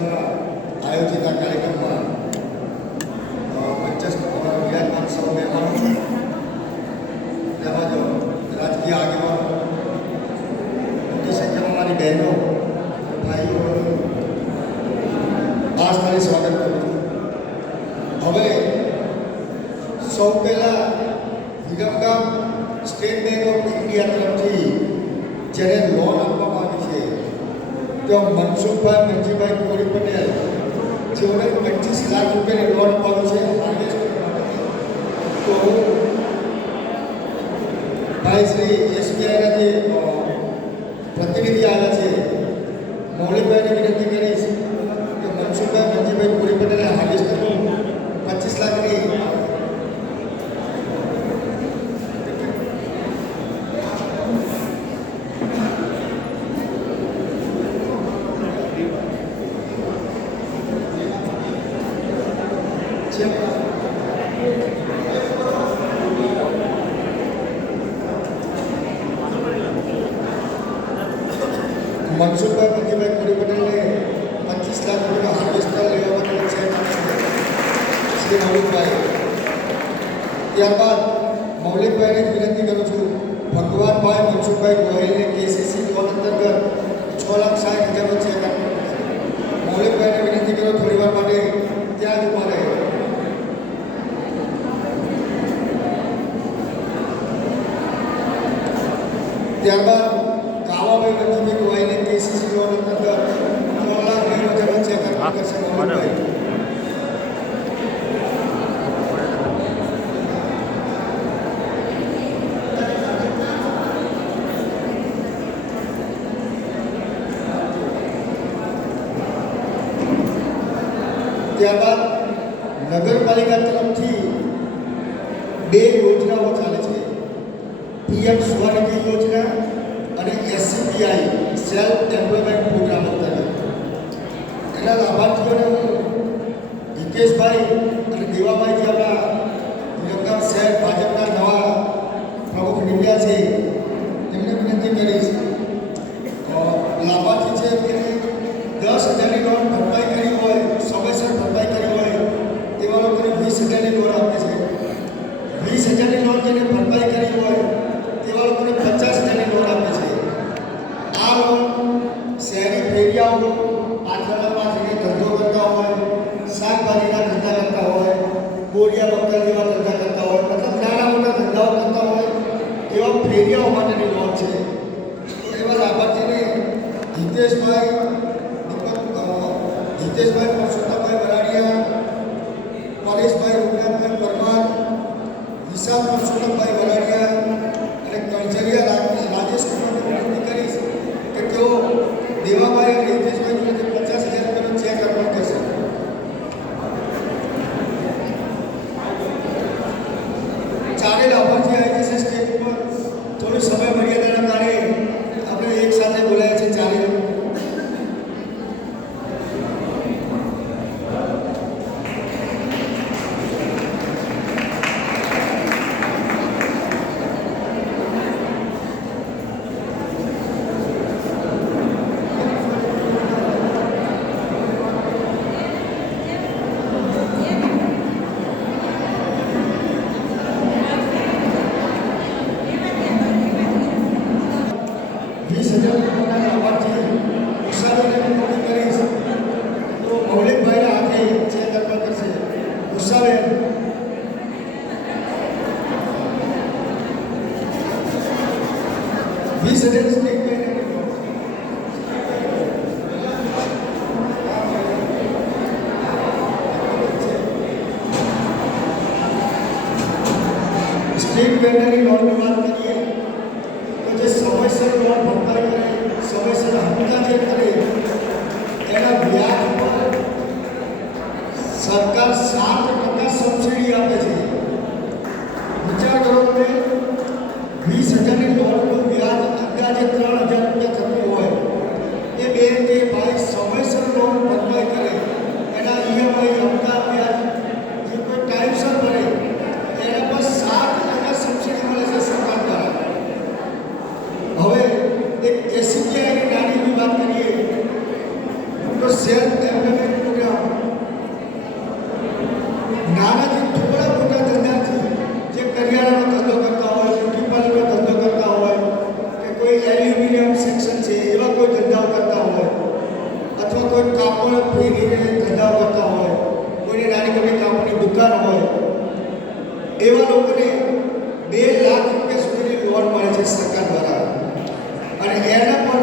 દ્વારા આયોજિત આ કાર્યક્રમમાં વિરાજમાન સૌ મહેમાનો તેમજ રાજકીય આગેવાનો, મોટી સંખ્યામાં મારી બહેનો ભાઈઓ આ સ્થળે સ્વાગત કરું છું. હવે સૌ પહેલાં Viramgam state bank of India તરફથી જ્યારે લોન આપવામાં આવી છે તો મનસુખભાઈ મંજીભાઈ કોરી પટેલ જેઓને 25 લાખ રૂપિયાની લોન અપાવી છે હાર્વેસ્ટર માટે. તો ભાઈ શ્રી એસબીઆઈના જે પ્રતિનિધિ આવ્યા છે મૌલિકભાઈને વિનંતી કરીશ કે મનસુખભાઈ મંજીભાઈ કોરી પટેલે હાર્વેસ્ટરનું 25 લાખની મનસુખભાઈ મંજીભાઈ કોરી પટેલને 25 લાખ રૂપિયાનો હાર્વેસ્ટર લેવા માટે છે શ્રી મૌલિકભાઈ. ત્યારબાદ મૌલિકભાઈને જ વિનંતી કરું છું ભગવાનભાઈ મનસુખભાઈ ગોહિલને કેસીસી લોન અંતર્ગત 6,60,000નો ચેક આપ્યો. મૌલિકભાઈને વિનંતી કરો થોડી વાર માટે ત્યાં જ ઉભા રહે. ત્યારબાદ કાવાભાઈ મંજીભાઈ ગોહિલને કેસીસી લોન અંતર્ગત 3,90,000નો ચેક આપ્યો કરશે મૌલિકભાઈ. ત્યારબાદ નગરપાલિકા તરફથી 2 યોજનાઓ ચાલે છે, પીએમ સ્વનિધિ યોજના અને એસસીપીઆઈ સેલ્ફ એમ્પ્લોયમેન્ટ પ્રોગ્રામ અંતર્ગત. એના લાભાર્થીઓને હું હિતેશભાઈ અને દેવાભાઈ જે આપણા વિરમગામ શહેર ભાજપના નવા પ્રમુખ નીકળ્યા છે એમને વિનંતી કરીશ. લાભાર્થી છે કે 10,000ની લોન ભરપાઈ કરી હોય, સમયસર ભરપાઈ કરી હોય તેવા લોકોને 20,000ની લોન આપે છે. 20,000ની લોન જેને ભરપાઈ કરી હોય તેવા લોકોને 50,000ની લોન આપે છે. આ લોન શહેરી ફેરિયાઓ આઠવાડામાં જઈને ધંધો કરતા હોય, શાકભાજીના ધંધા કરતા હોય, બોરિયા બકર જેવા ધંધા કરતા હોય, મતલબ નાના મોટા ધંધાઓ કરતા હોય એવા ફેરિયાઓ માટેની લોન છે. તો એવા લાભાર્થીને હિતેશભાઈ પરસોત્તમભાઈ વરાડિયા, પરેશભાઈ રૂપનાથભાઈ પરમાર, વિશાલ પરસોત્તમભાઈ વરાડિયા અને કણઝરિયા રાજેશ કુમારને વિનંતી કરીશ કે તેઓ દેવાભાઈ અને હિતેશભાઈ જોડે 50,000 રૂપિયાનો ચેક અર્પણ કરશે. ચારે લાભાર્થી આવી જશે સ્ટેજ ઉપર. થોડો સમય મર્યાદાના કારણે આપણે એક સાથે બોલાયા છે ચારે. સ્ટેટ બેંકની લોનની વાત કરીએ તો જે સમયસર લોન ભરપાઈ કરે, સમયસર હપ્તા જે કરે એના વ્યાજ પર સરકાર 7% સબસિડી આપે છે. વિચાર કરો કે 20,000ની લોનનું વ્યાજ અંદાજે 3,000 રૂપિયા થતું હોય એ બેન જે ભાઈ સમયસર લોન ભરપાઈ કરે એના ઈએમઆઈ હપ્તા વ્યાજ જે કોઈ ટાઈમસર ભરે એના પર 7% સબસિડી મળે છે સરકાર દ્વારા. હવે એક એસસીપીઆઈની નાની વાત કરીએ તો સેલ્ફ એમ્પ્લોયમેન્ટ એવા લોકોને 2 લાખ રૂપિયા સુધીની લોન મળે છે સરકાર દ્વારા, અને એના પર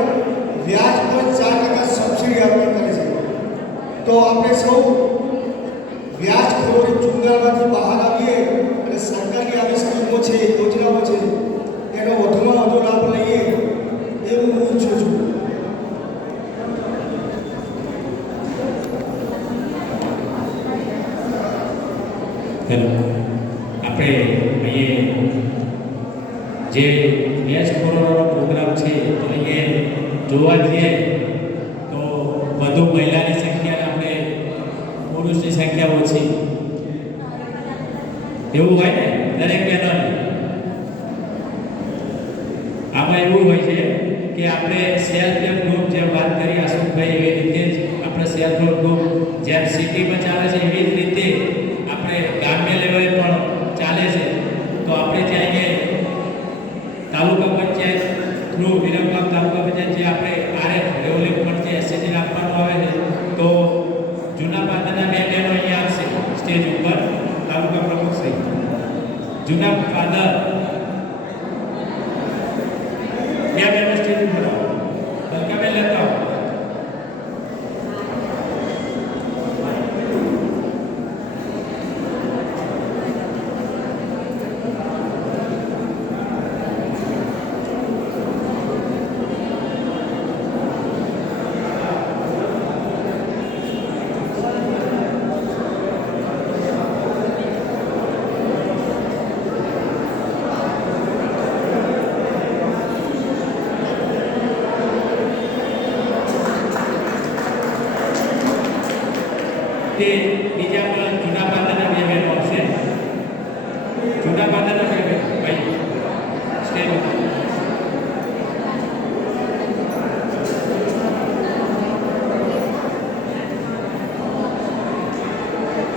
વ્યાજ પર 4% સબસિડી આપવામાં કરે છે. તો આપણે સૌ વ્યાજખોરી ચુંગાલમાંથી બહાર આવીએ અને સરકારની આવી સ્કીમો છે, યોજનાઓ છે, એનો વધુમાં વધુ લાભ લઈએ એવું હું ઈચ્છું છું. હેલો, આપણે અહીંયા જે વ્યાજખોરોનો પ્રોગ્રામ છે તો અહીંયા જોવા જઈએ તો વધુ મહિલાની સંખ્યા આપણે પુરુષની સંખ્યા ઓછી એવું હોય ને દરેક બહેનો. આમાં એવું હોય છે કે આપણે સેલ્ફ હેલ્પ ગ્રુપ જેમ વાત કરી અશોકભાઈ એવી રીતે જ આપણે સેલ્ફ હેલ્પ ગ્રુપ જેમ સિટીમાં ચાલે છે એવી જ રીતે આપણે ગ્રામ્ય લેવલે પણ ચાલે છે. તો આપણે જે અહીંયા તાલુકા પંચાયત થ્રુ વિરમગામ તાલુકા પંચાયત જે આપણે આરએફ ડેવલપમેન્ટ જે એસસીજી આપવાનું આવે છે, તો જૂના પાદરના 2 બહેનો અહીંયા આવશે સ્ટેજ ઉપર, તાલુકા પ્રમુખ શ્રી જૂના પાદર 2 બહેનો સ્ટેજ ઉપર આવો, બલકાબેન લેતા આવો. તે બીજા પણ જૂના પાદરના 2 બહેનો આવશે. જૂના પાદરના 2 બહેનો ભાઈ સ્ટેજ ઉપર.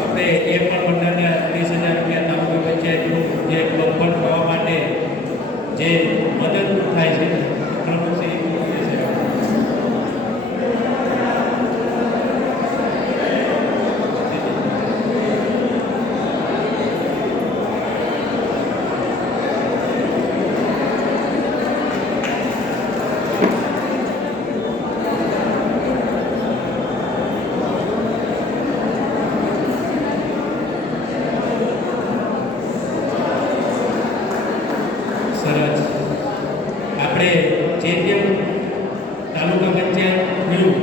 આપણે એ પણ મંડળને 30,000 રૂપિયા તાલુકા પંચાયતનું જે બમ્પર થવા માટે જે મદદરૂપ થાય છે પ્રમુખશ્રી સરસ. આપણે જે તાલુકા પંચાયત થયું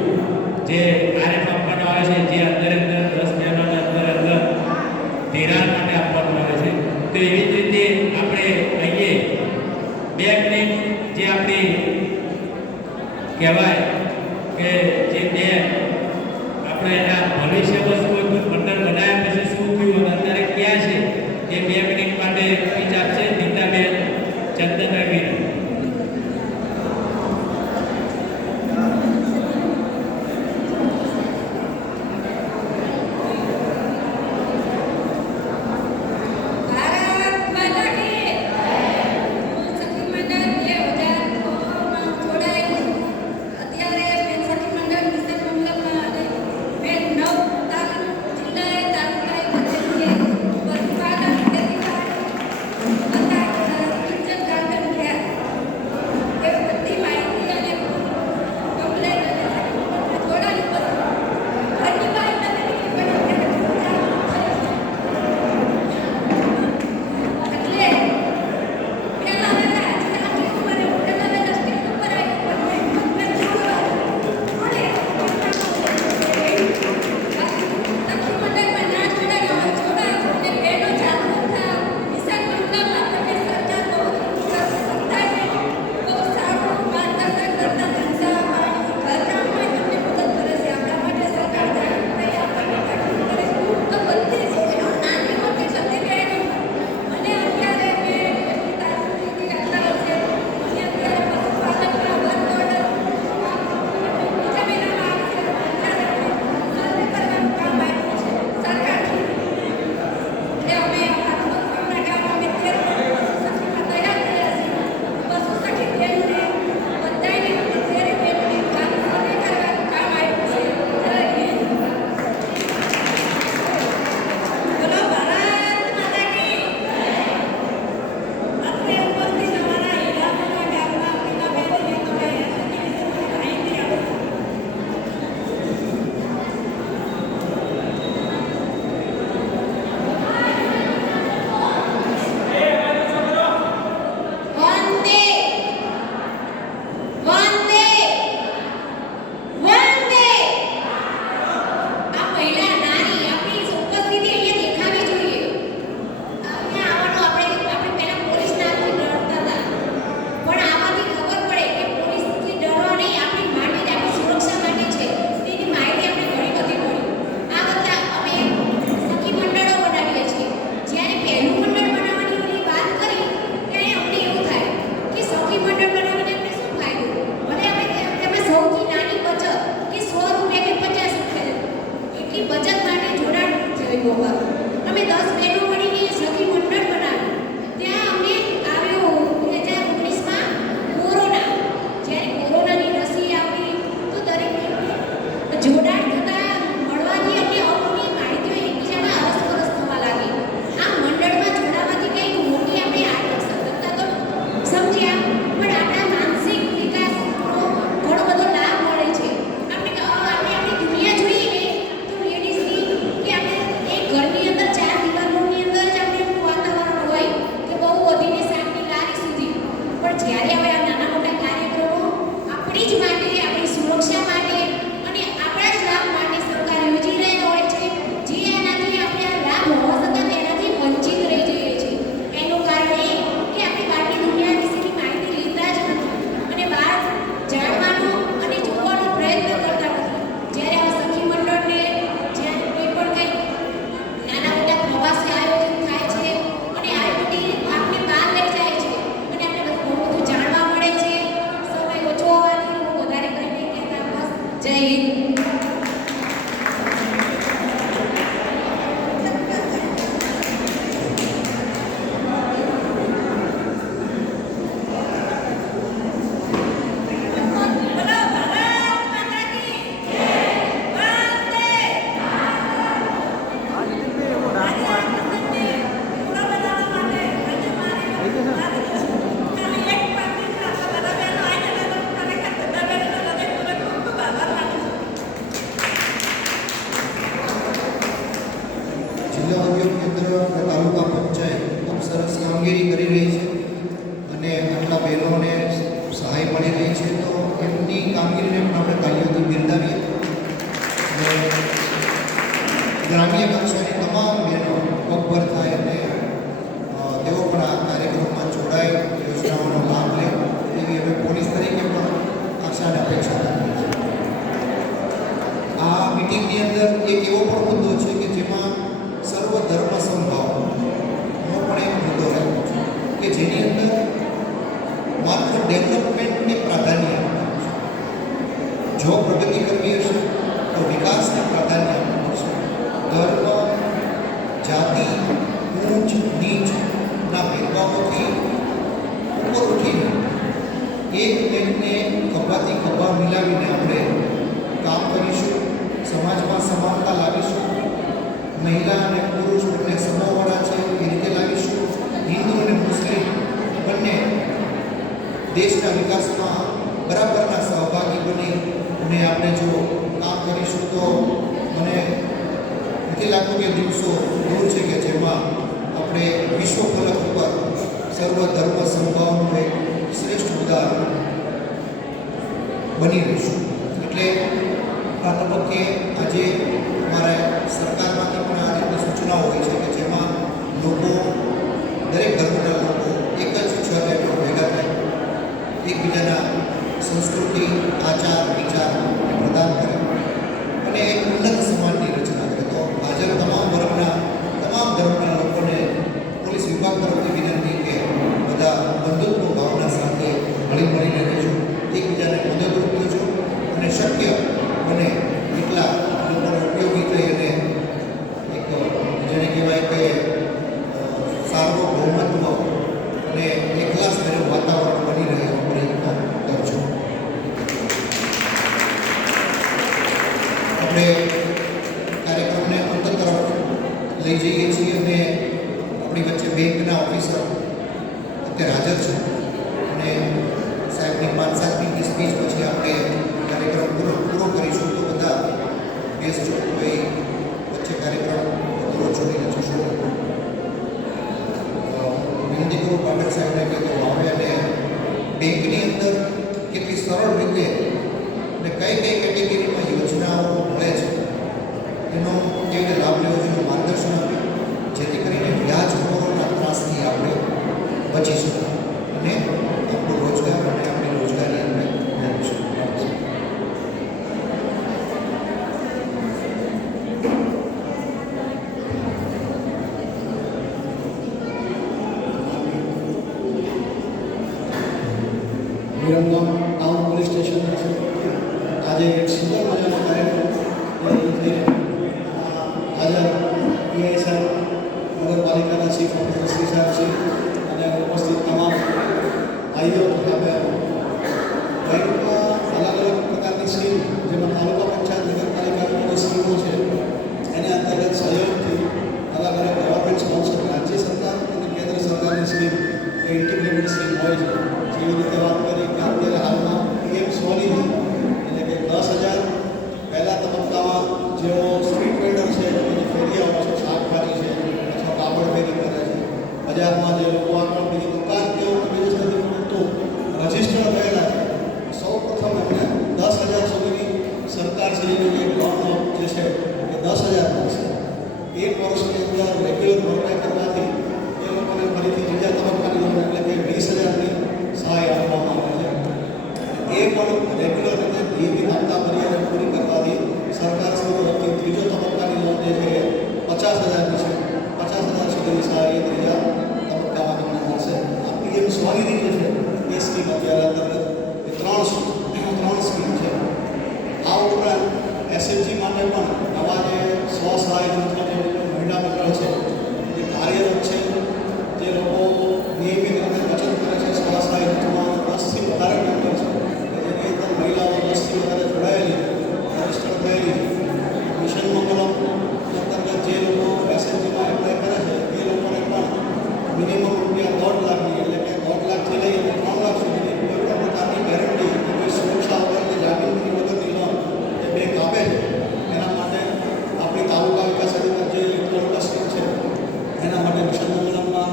જે આરએફ આપવાનો આવે છે, જે અંદર 10 બહેનોને અંદર ધિરાણ માટે આપવાનું આવે છે, તો એવી જ રીતે આપણે અહીંયા બેંકની જે આપણી કહેવાય કે જે બેંક આપણે એના ભવિષ્યમાં શું મંડળ બનાવ્યા પછી શું થયું અને અત્યારે ક્યાં છે એ 2 મિનિટ માટે સ્પીચ આપશે નીતાબેન ચંદનરવી. ભારત માતા કી જય. હું સખી મંડળ 2006 માં જોડાયેલી. ગ્રામ્ય કક્ષાની તમામ બહેનો પગભર થાય અને તેઓ પણ આ કાર્યક્રમમાં જોડાય, યોજનાઓનો લાભ લે એવી અમે પોલીસ તરીકે પણ આશાને અપેક્ષા રાખીએ છીએ. આ મિટિંગની અંદર એક એવો પણ મુદ્દો છે કે જેમાં સર્વ ધર્મ સમભાવનો પણ એક મુદ્દો રહ્યો છે કે જેની અંદર માત્ર ડેવલપમેન્ટને પ્રાધાન્ય આપવાનું છે. જો પ્રગતિ કરવી હશે તો વિકાસને પ્રાધાન્ય આપવાનું છે. ધર્મ, જાતિ, ઊંચ નીચના ભેદભાવોથી ઉપર ઉઠીને એકને ખભાથી ખભા મિલાવીને આપણે કામ કરીશું. સમાજમાં સમાનતા લાવીશું. મહિલા અને પુરુષ બંને સમોવાળા છે એ રીતે લાવીશું. હિન્દુ અને મુસ્લિમ બંને દેશના વિકાસમાં બરાબરના સહભાગી બની અને આપણે જો કામ કરીશું તો મને નથી લાગતું કે દિવસો દૂર છે કે જેમાં આપણે વિશ્વ ફલક ઉપર સર્વ ધર્મ સમભાવનું એક શ્રેષ્ઠ ઉદાહરણ બની રહીશું. એટલે આ તબક્કે આજે અમારા સરકારમાંથી પણ આ રીતની સૂચનાઓ હોય છે કે જેમાં લોકો, દરેક ધર્મના લોકો એક જ છત હેઠળ ભેગા થાય, એકબીજાના સંસ્કૃતિ, આચાર, વિચાર પ્રદાન કરે અને એક ઉન્નત સમાજની રચના કરે. તો હાજર તમામ વર્ગના, તમામ ધર્મના લોકોને પોલીસ વિભાગ તરફથી વિનંતી કે બધા બંધુત્વ ભાવના સાથે હળી મળીને રહેજો, એકબીજાને મદદરૂપ થજો અને શક્ય બને એટલા લોકોને ઉપયોગી થઈ અને એક જેને કહેવાય કે સાર્વભૌમત્વ અને એકલાસભર્યું વાતાવરણ બની રહે એવો પ્રયત્ન કરજો. આપણે કાર્યક્રમને અંત તરફ લઈ જઈએ છીએ અને આપણી વચ્ચે બેંકના ઓફિસર અત્યારે હાજર છે અને સાહેબની 5-7 મિનિટની સ્પીચ પછી આપણે કાર્યક્રમ પૂરો કરીશું. તો બધા બેસજો, કોઈ વચ્ચે કાર્યક્રમ પૂરો છોડીને જશો. વિનંતી કરું પાઠક સાહેબને કે તો આવે અને બેંકની અંદર કેટલી સરળ રીતે અને કઈ કેટેગરીમાં યોજનાઓ મળે છે એનો કેવી રીતે લાભ લેવો જોઈએ માર્ગદર્શન આપે, જેથી કરીને વ્યાજખોરોના ત્રાસથી આપણે બચી શકીએ અને આપણો રોજગાર અને આપણી રોજગારી આપણે મેળવી શકીએ. વિરમગામ ટાઉન પોલીસ સ્ટેશન છે. આજે એક સુંદર મજાનો કાર્યક્રમ હાજર પીઆઈ સાહેબ, નગરપાલિકાના ચીફ ઓફિસર શ્રી સાહેબ છે અને ઉપસ્થિત તમામ ભાઈઓ તથા બહેનો. બેંકમાં અલગ અલગ પ્રકારની સ્કીમ, જેમાં તાલુકા પંચાયત, નગરપાલિકાની બધી સ્કીમો છે એની અંતર્ગત સહયોગથી અલગ અલગ ગવર્મેન્ટ સ્પોન્સર રાજ્ય સરકાર અને કેન્દ્ર સરકારની સ્કીમ એ ઇન્ટિગ્રેટેડ સ્કીમ હોય છે. જેવી રીતે વાત કરી કે અત્યારે હાલમાં પીએમ સ્વનિધિ એટલે કે 10,000 પહેલા તબક્કામાં જેઓ સ્ટ્રીટ વેન્ડર છે, જે ફેરિયાઓ છે, શાકભાજી છે અથવા કાપડ ફેરી કરે છે, બજારમાં જે લોકો આગળ બીજી દુકાન કે એવું બિઝનેસ નથી કરતું રજિસ્ટર થયેલા છે, સૌ પ્રથમ એમને 10,000 સુધીની સરકાર શ્રીની એક લોન જે છે એ 10,000 મળશે. એક વર્ષની અંદર રેગ્યુલર ભરપાઈ કરવાથી એ લોકોને ફરીથી બીજા તબક્કાની લોન એટલે કે 20,000ની સહાય આપવામાં આવે છે. એ પણ રેગ્યુલર રીતે નિયમિત હપ્તા ભર્યાને પૂરી કરવાથી સરકાર તરફથી ત્રીજો તબક્કાની લોન જે છે એ 50,000ની છે. 50,000 સુધીની સહાય એ ત્રીજા તબક્કામાં તમને મળશે. આ પીએમ સ્વનિધિ જે છે એ સ્કીમ અત્યારે અંતર્ગત એ ત્રણ સ્કીમ છે. આ ઉપરાંત એસએચજી માટે પણ નવા જે સ્વસહાય જૂથો જે મહિલા મંડળ છે જે કાર્યરત છે, જે લોકો નિયમિત રીતે બચત કરે છે, સ્વસહાય જૂથમાં 10થી વધારે મેમ્બર છે કે જેની અંદર મહિલાઓ 10થી વધારે જોડાયેલી રજિસ્ટર થયેલી મિશન મંગલમ અંતર્ગત જે લોકો એસએચજીમાં એપ્લાય કરે છે એ લોકોને પણ મિનિમમ રૂપિયા 1.5 લાખની એટલે કે 1.5 લાખથી લઈને 3 લાખ સુધીની કોઈ પણ પ્રકારની ગેરંટી કે કોઈ સુરક્ષા વગરની જામીનની વગરની લોન જે બેંક આપે છે એના માટે આપણી તાલુકા વિકાસ અધિકારી જે પોર્ટલ સ્કીમ છે એના માટે મિશન મંગલમમાં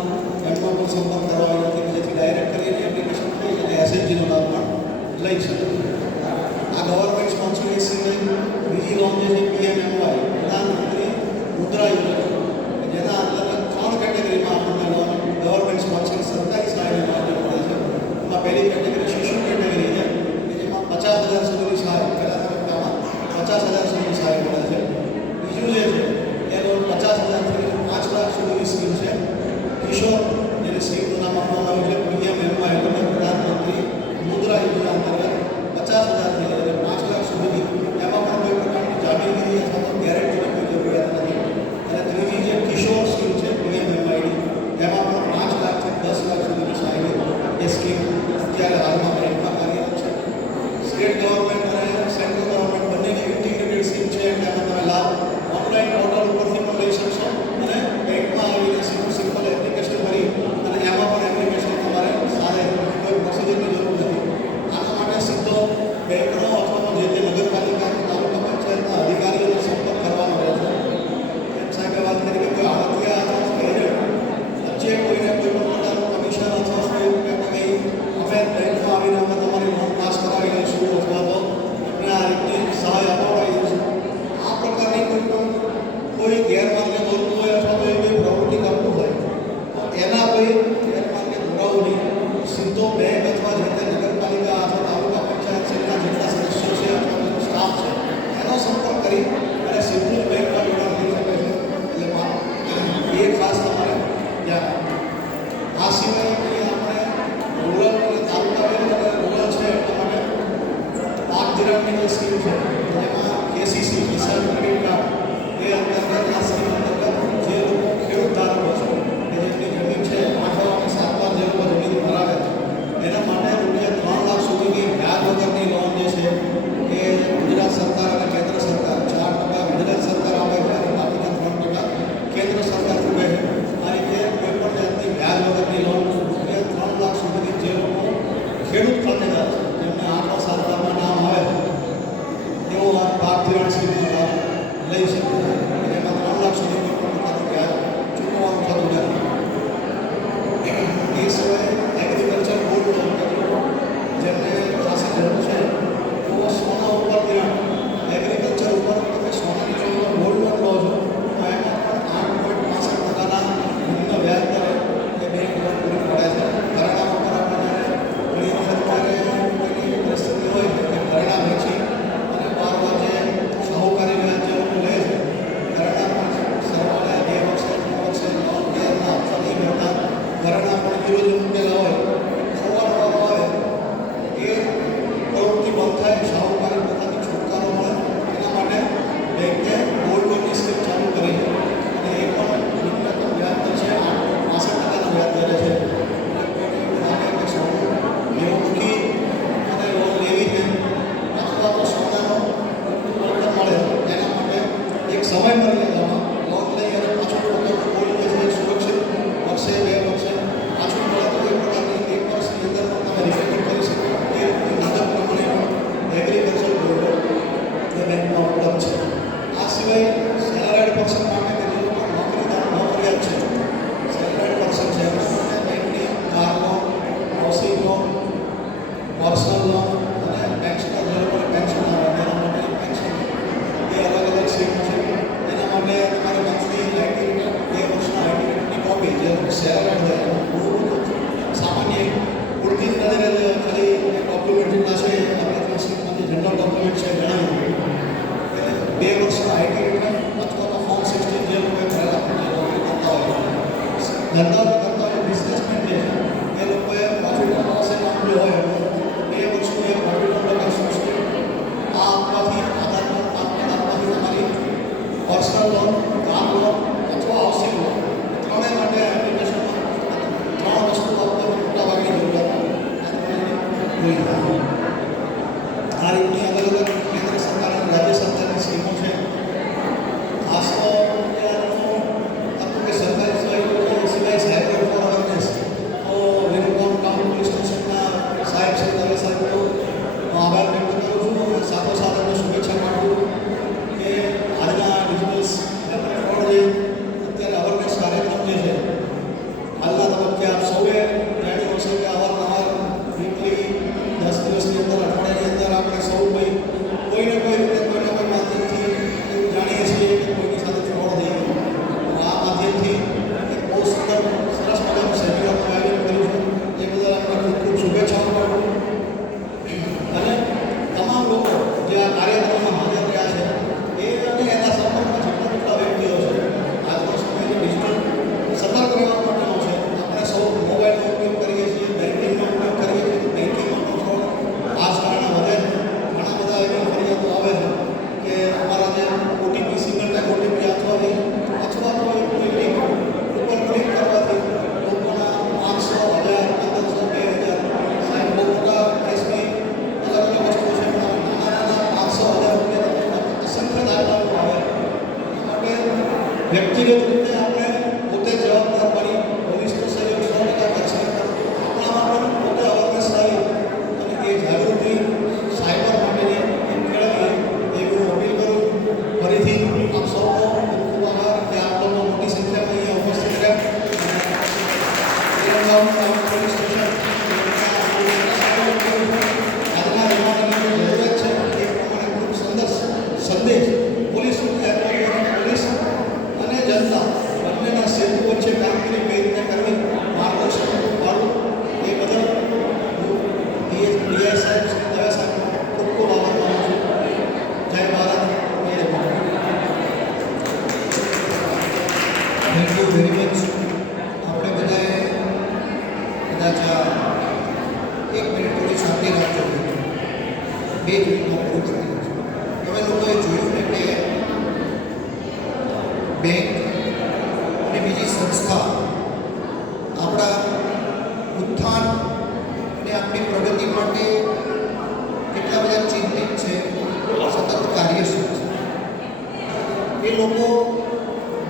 એમનો પણ સંપર્ક કરવા નથી, જેથી ડાયરેક્ટ કરીને એપ્લિકેશન થઈ અને એસએચજીનો લાભ પણ લઈ શકે. આ ગવર્મેન્ટ સ્પોન્સર્ડ સિવાય બીજી લોન જે છે પીએમએમવાય, પ્રધાનમંત્રી સિવાય આપણે રૂરલ અને તાલુકા લેવલ અને રૂરલ છે એટલા માટે પાક ધિરાણની જે સ્કીમ છે જેમાં કેસીસી કિસાન ક્રેડિટ કાર્ડ એ અંતર્ગત આ સ્કીમ અંતર્ગત જે લોકો ખેડૂત ધારકો છે કે જેમની જમીન છે 8 અને 7 વાર જે લોકો જમીન ધરાવે છે એના માટે રૂપિયા 3 લાખ સુધીની વ્યાજ વગરની લોન જે છે એ ગુજરાત સરકાર અને કેન્દ્ર સરકાર 4% ગુજરાત સરકાર આપે છે અને બાકીના 3% કેન્દ્ર સરકાર ચૂકે છે. આ રીતે કોઈ પણ જાતની વ્યાજ વગરની લોન રૂપિયા 3 લાખ સુધીની જે લોકો ખેડૂત ખાતેદાર છે જેમને 8 સાલમાં નામ આવે તેઓ આ પાક ધિરાણ સ્કીમનો લાભ લઈ શકે છે. એમાં 3 લાખ સુધીની કોઈ પ્રકારનું વ્યાજ ચૂકવવાનું થતું નથી. એ સિવાય એગ્રીકલ્ચર ગોલ્ડ લોન જેમને ખાસી જરૂર છે તો સોના ઉપર ધિરાણ એગ્રીકલ્ચર ઉપર તમે સોનાની જો ગોલ્ડ લોન લો છો તો એમાં પણ 8.65%ના નિમ્ન વ્યાજ દરે એ બેંક લોન પૂરી પડે છે. ઘરેણાં ઉપર આપણે ઘણી વખત ત્યારે કોઈની પરિસ્થિતિ હોય કે ઘરેણાં વેચી અને બારવાર જે શાહુકારી વ્યાજ જે લોકો લે છે ઘરેણાં પણ સરવાળે 2 વર્ષે 3 વર્ષે લોન વ્યાજના હપ્તા નહીં ભરતા ઘરેણાં પણ વિરોધી મૂકેલા હોય ખોવાડવાનો આવે એ પ્રવૃત્તિ બંધ થાય શાહુકારી પોતાની છુટકારો મળે એના માટે બેંકે ગોલ્ડ લોનની સ્કીમ ચાલુ કરી છે અને એ પણ ન્યૂનતમ વ્યાજ દર છે 8.65%ના વ્યાજ દરે છે. લાગે કે સોનું એવું મૂકી અને લોન લેવી છે અથવા તો સોનાનો વળતર મળે એના માટે એક સમય મર્યાદામાં લોન લઈ અને પાછું પોતાનું ગોલ્ડ જે છે સુરક્ષિત વર્ષે 2 વર્ષે પાછું મળે તો એક પ્રકારની 1 વર્ષની અંદર પણ તમે રિપેમેન્ટ કરી શકો એ રીતની મુદત પ્રમાણે એગ્રીકલ્ચર ગોલ્ડ એ બેંકમાં ઉપલબ્ધ છે. આ સિવાય સેલરાઇડ પર્સન માટે કે જે લોકો નોકરિયાત છે સેલરાઇડ પર્સન છે એમના માટે બેંકની car loan housing loan personal loan અને પેન્શનર જે લોકોને પેન્શન આવે તેના માટે પેન્શન એ અલગ અલગ સ્કીમ છે. એના માટે તમારે મંથલી આઈટી રિટર્ન 2 વર્ષના આઈટી રિટર્નની કોપી જે સેલરાઇડ હોય એનું બહુ સામાન્ય પૂરતી નજરે ખાલી ડોક્યુમેન્ટ જેટલા છે આપણે સ્કીમમાંથી જનરલ ડોક્યુમેન્ટ છે જણાવી 2 વર્ષના આઈટી રિટર્ન અથવા તો ફોર્મ 16 જે લોકોએ ભરેલા નોકરી કરતા હોય ધંધા કરતા હોય બિઝનેસમેન જે છે એ લોકોએ પ્રોફિટ એન્ડ લોસ એકાઉન્ટ જે હોય 2 વર્ષનું એક પ્રોફિટ એન્ડ લોસ એકાઉન્ટ આ આપવાથી આધાર કાર્ડ આપવાથી તમારી પર્સનલ લોન કાર લોન અથવા હાઉસિંગ લોન ત્રણેય માટે એપ્લિકેશનમાં 3 વસ્તુ આપવાની મોટાભાગની જરૂરિયાત હોય. આ રીતની અલગ અલગ કેન્દ્ર સરકાર અને રાજ્ય સરકારની સ્કીમો છે. ખાસ તો કે સરકારી સિવાય સાયબર ફોર અવેરનેસ તો વિરમગામ ટાઉન પોલીસ સ્ટેશનના સાહેબ છે દવે સાહેબનો આભાર વ્યક્ત કરું છું અને સાથોસાથ એમને શુભેચ્છા પાઠવું કે આજના ડિજિટલ ફ્રોડ જે અત્યારે અવેરનેસ કાર્યક્રમ જે છે હાલના તબક્કે આપ સૌએ જાણ્યું હશે કે અવારનવાર વીકલી 10 દિવસની અંદર અઠવાડિયાની અંદર આપણે સૌ કોઈને કોઈ રીતે કોઈના કોઈ માધ્યમથી એવું જાણીએ છીએ કે કોઈની સાથે ફ્રોડ થઈ ગયો. આ માધ્યમથી એક બહુ સુંદર સરસ મજાનું સેમિનારનું આયોજન કર્યું છે એ બદલ આપણે ખૂબ ખૂબ શુભેચ્છાઓ પાઠવું અને તમામ લોકો જે આ કાર્યક્રમમાં હાજર રહ્યા છે એ અને એના સંપર્કમાં જેટલા જેટલા વ્યક્તિઓ છે આજનો સમય જે ડિજિટલ સતર્ક રહેવા માટેનો છે. આપણે સૌ મોબાઈલનો ઉપયોગ કરીએ છીએ બેન્કિંગનો ઉપયોગ કરીએ છીએ બેન્કિંગમાં પણ ફ્રોડ આજ કારણે વધે છે. ઘણા બધા એવી ફરિયાદો આવે છે કે અમારા જે ઓટીપી સિંગલ ટાઈપ ઓટીપી આપવાથી અથવા તો કોઈ લિંક ઉપર ક્લિક કરવાથી લોકોના 500 1000 1500 2000 સાહેબ બહુ મોટા કેસની અલગ અલગ વસ્તુઓ છે પણ નાના નાના 500 1000 રૂપિયા અસંખ્ય દાખલાઓ આવે. એના માટે વ્યક્તિગત રીતે આપણે પોતે જવાબદાર બની પોલીસનો સહયોગ 100% કરશે. આપણામાં પણ પોતે અવેરનેસ લાવી અને એ જાગૃતિ સાયબર માટેની કેળવીએ એવી હું અપીલ કરું. ફરીથી આપ સૌનો ખૂબ ખૂબ આભાર કે આપ લોકો મોટી સંખ્યામાં અહીંયા ઉપસ્થિત રહ્યા. વિરમગામ ટાઉન પોલીસ સ્ટેશન આજના જમાનાની જરૂરિયાત છે એ પ્રમાણે ખૂબ સુંદર સંદેશ પોલીસ પોલીસ અને જનતા બંનેના સેતુ વચ્ચે કામગીરી કઈ રીતે કરવી માર્ગદર્શન પાડવું એ બદલ હું ડીઆઈ સાહેબ શ્રી દવે સાહેબનો ખૂબ ખૂબ આભાર માનું છું. જય ભારત જય Bharat. Thank you very much. આપણે બધાએ કદાચ આ 1 મિનિટ થોડી શાંતિ રાખજો. 2 મિનિટમાં પૂરું કરી દઉં છું. તમે લોકોએ જોયું ને કે બેંક અને બીજી સંસ્થા આપણા ઉત્થાન અને આપણી પ્રગતિ માટે કેટલા બધા ચિંતિત છે, સતત કાર્યશીલ છે. એ લોકો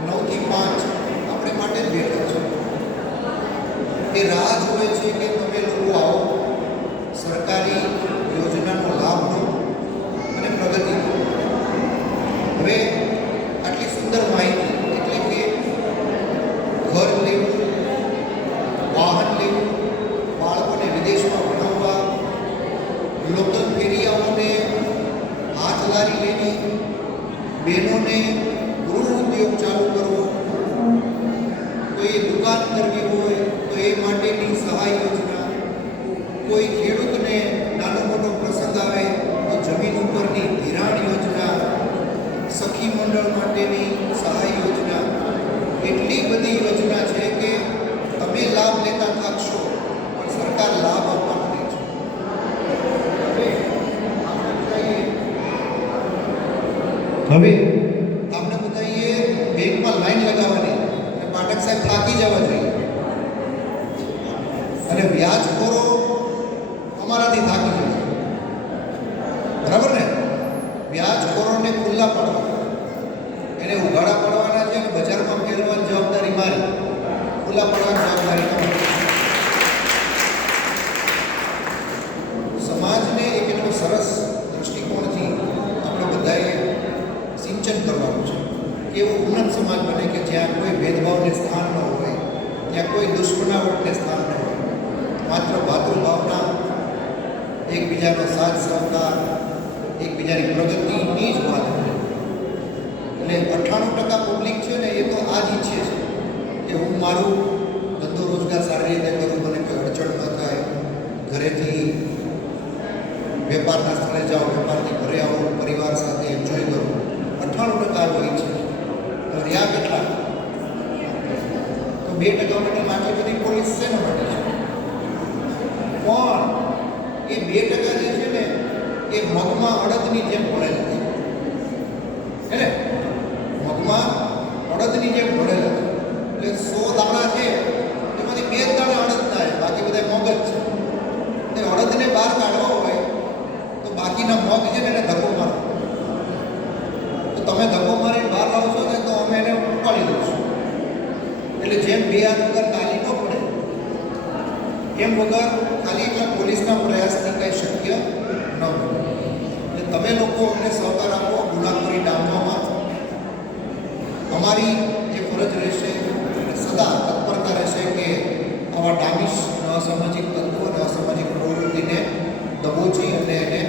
9 થી 5 આપણે માટે જ બેઠા છે. એ રાહ જોવે છે કે તમે લોકો આવો, સરકારી યોજનાનો લાભ લો અને પ્રગતિ કરો. હવે આટલી સુંદર માહિતી એટલે કે ઘર લેવું, વાહન લેવું, બાળકોને વિદેશમાં ભણાવવા, લોકલ ફેરિયાઓને હાથ લારી લેવી, બહેનોને ગૃહ ઉદ્યોગ ચાલુ કરવો, કોઈ દુકાન કરવી હોય તો એ માટેની સહાય યોજના, કોઈ ખેડૂતને નાનો મોટો પ્રસંગ આવે તો જમીન ઉપરની ધિરાણ યોજના, સખી મંડળ માટેની સહાય યોજના, એટલી બધી યોજના છે કે તમે લાભ લેતા થાકશો પણ સરકાર લાભ આપવા માંગે છે. હવે આપણે બધાએ બેંકમાં લાઈન લગાવવાની અને પાઠક સાહેબ થાકી જવા જોઈએ અને વ્યાજખોરો અમારાથી થાકી જવા, બરાબર ને? વ્યાજખોરોને ખુલ્લા પાડવાના, એને ઉઘાડા પાડવાના છે અને બજારમાં ફેરવવાની જવાબદારી મારી, ખુલ્લા પાડવાની જવાબદારી તમારી. સમાજને એક એટલો સરસ દૃષ્ટિકોણથી આપણે બધાએ સિંચન કરવાનું છે કે એવો ઉન્નત સમાજ બને કે જ્યાં કોઈ ભેદભાવને સ્થાન ન હોય, ત્યાં કોઈ દુશ્મનાવટને સ્થાન ન હોય, માત્ર ભાતૃભાવના, એકબીજાનો સાથ સહકાર, એકબીજાની પ્રગતિની જ વાત હોય. એટલે 98% પબ્લિક છે ને એ તો આ જ ઈચ્છે છે કે હું મારું ધંધો રોજગાર સારી રીતે કરું, મને કોઈ અડચણ ન થાય, ઘરેથી વેપારના સ્થળે જાઓ, વેપારથી ઘરે આવો, પરિવાર સાથે એન્જોય કરો. 98% હોય છે. તો રહ્યા કેટલા? તો 2% માટે આટલી બધી પોલીસ શેના માટે છે? પણ એ 2% જે છે ને એ મગમાં અડદની જેમ ભળેલા છે. હે ને? મગમાં અડદની જેમ ભળેલા છે. એટલે 100 દાણા છે એમાંથી 2 દાણા અડદ થાય, બાકી બધા મગ જ છે. એ અડદને બહાર કાઢવા હોય તો બાકીના મગ છે ને એને ધક્કો મારો. તો તમે ધક્કો મારીને બહાર લાવશો ને તો અમે એને ઉપાડી લઈશું. એટલે જેમ 2 હાથ વગર તાલી ન પડે એમ વગર ખાલી એટલા પોલીસના પ્રયાસથી કંઈ શક્ય ન બને. એટલે તમે લોકો અમને સહકાર આપો ગુનાખોરી ડામવામાં. અમારી એ ફરજ રહેશે અને સદા તત્પરતા રહેશે કે આવા ડામિશ અસામાજિક તત્વો અને અસામાજિક પ્રવૃત્તિને દબોચી અને એને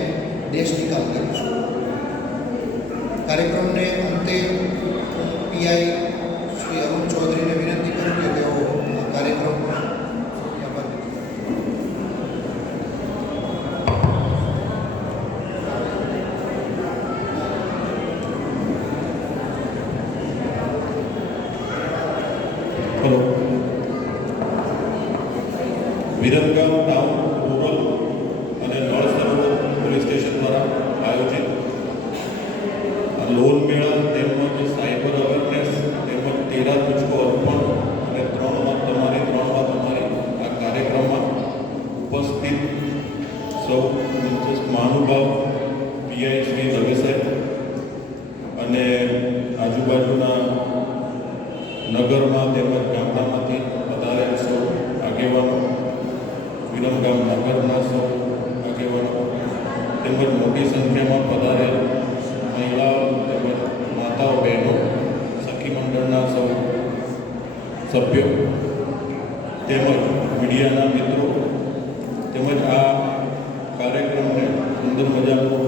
દેશ નિકાલ કરીશું. કાર્યક્રમને અંતે પીઆઈ શ્રી અરુણ ચૌધરીને વિનંતી કરું કે તેઓ આ કાર્યક્રમ વિરમગામ ટાઉન રૂરલ અને નળ સરોવર પોલીસ સ્ટેશન દ્વારા આયોજિત લોન મેળા તેમજ સાયબર અવેરનેસ તેમજ 13 તુજકો અર્પણ અને 3 વાત તમારી આ કાર્યક્રમમાં ઉપસ્થિત સૌ મહાનુભાવ પીઆઈ શ્રી દવે સાહેબ અને આજુબાજુના નગરમાં તેમજ ગામડામાંથી પધારેલ સૌ આગેવાનો, વિરમગામ નગરના સૌ આગેવાનો તેમજ મોટી સંખ્યામાં પધારેલ મહિલાઓ તેમજ માતાઓ, બહેનો, સખી મંડળના સૌ સભ્યો તેમજ મીડિયાના મિત્રો તેમજ આ કાર્યક્રમને સુંદર મજાનું